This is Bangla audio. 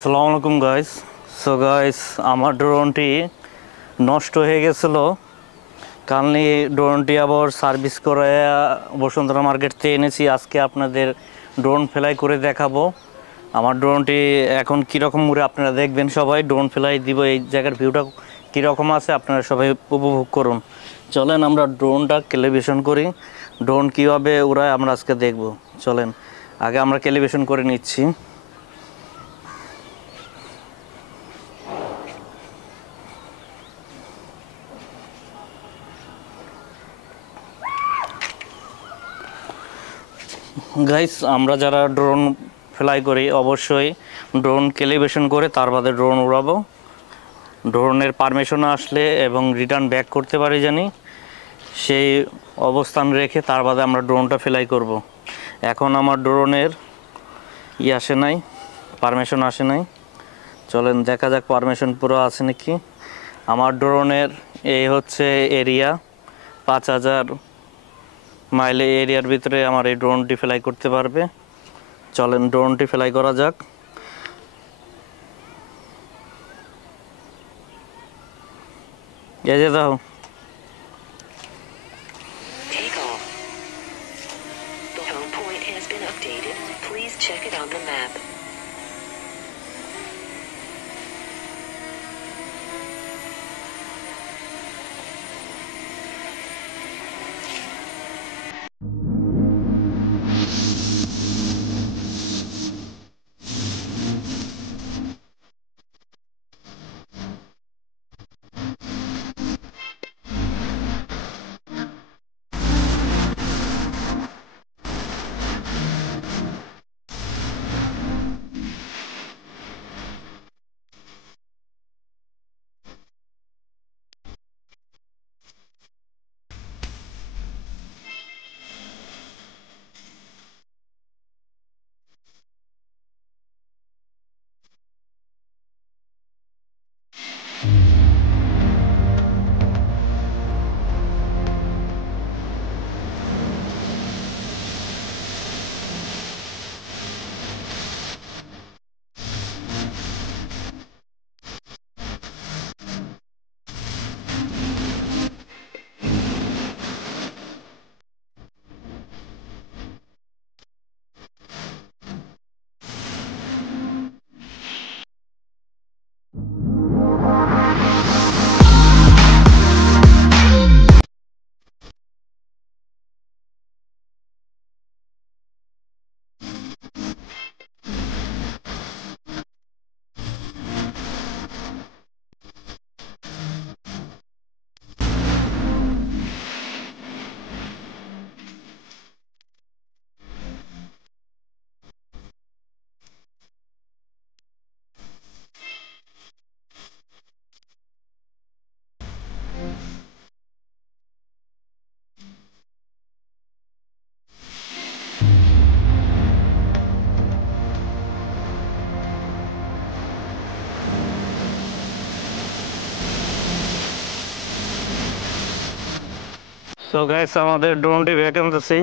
আসসালামু আলাইকুম গাইস। সো গাইস, আমার ড্রোনটি নষ্ট হয়ে গেছিল। কালনি ড্রোনটি আবার সার্ভিস করে বসুন্ধরা মার্কেট থেকে এনেছি। আজকে আপনাদের ড্রোন ফ্লাই করে দেখাবো আমার ড্রোনটি এখন কীরকম উড়ে। আপনারা দেখবেন, সবাই ড্রোন ফ্লাই দিব। এই জায়গার ভিউটা কীরকম আছে আপনারা সবাই উপভোগ করুন। চলেন আমরা ড্রোনটা ক্যালিব্রেশন করি। ড্রোন কীভাবে উড়ায় আমরা আজকে দেখব। চলেন আগে আমরা ক্যালিব্রেশন করে নিচ্ছি। গাইস, আমরা যারা ড্রোন ফ্লাই করি অবশ্যই ড্রোন ক্যালিব্রেশন করে তার বাদে ড্রোন উড়াবো। ড্রোনের পারমিশন আসলে এবং রিটার্ন ব্যাক করতে পারি জানি, সেই অবস্থান রেখে তার বাদে আমরা ড্রোনটা ফ্লাই করব। এখন আমার ড্রোনের আসে নাই, পারমিশন আসে নাই। চলেন দেখা যাক পারমিশন পুরো আছে নাকি। আমার ড্রোনের এই হচ্ছে এরিয়া, 5000 মাইল এরিয়ার ভিতরে আমার এই ড্রোনটি ফ্লাই করতে পারবে। চলেন ড্রোনটি ফ্লাই করা যাক। এই যে দাও। Takeoff. The home point has been updated. Please check it on the map. So guys, আমাদের ড্রোনটি ভ্যাকেন্সি